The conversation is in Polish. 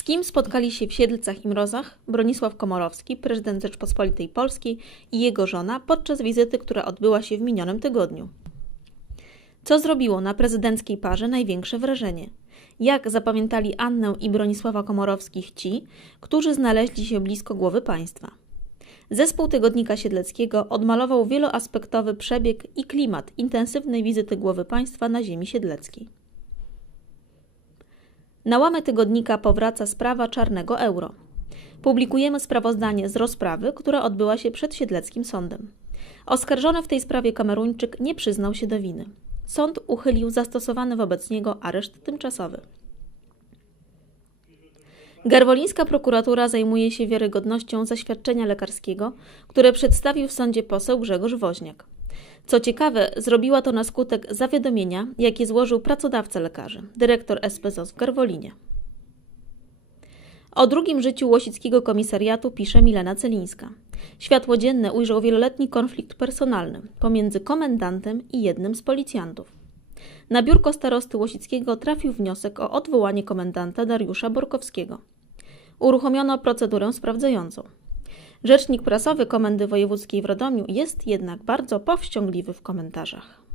Z kim spotkali się w Siedlcach i Mrozach Bronisław Komorowski, prezydent Rzeczpospolitej Polskiej i jego żona podczas wizyty, która odbyła się w minionym tygodniu. Co zrobiło na prezydenckiej parze największe wrażenie? Jak zapamiętali Annę i Bronisława Komorowskich ci, którzy znaleźli się blisko głowy państwa? Zespół Tygodnika Siedleckiego odmalował wieloaspektowy przebieg i klimat intensywnej wizyty głowy państwa na ziemi siedleckiej. Na łamy tygodnika powraca sprawa czarnego euro. Publikujemy sprawozdanie z rozprawy, która odbyła się przed Siedleckim Sądem. Oskarżony w tej sprawie Kameruńczyk nie przyznał się do winy. Sąd uchylił zastosowany wobec niego areszt tymczasowy. Garwolińska prokuratura zajmuje się wiarygodnością zaświadczenia lekarskiego, które przedstawił w sądzie poseł Grzegorz Woźniak. Co ciekawe, zrobiła to na skutek zawiadomienia, jakie złożył pracodawca lekarzy, dyrektor SPZOS w Garwolinie. O drugim życiu Łosickiego Komisariatu pisze Milena Celińska. Światło dzienne ujrzał wieloletni konflikt personalny pomiędzy komendantem i jednym z policjantów. Na biurko starosty Łosickiego trafił wniosek o odwołanie komendanta Dariusza Borkowskiego. Uruchomiono procedurę sprawdzającą. Rzecznik prasowy Komendy Wojewódzkiej w Radomiu jest jednak bardzo powściągliwy w komentarzach.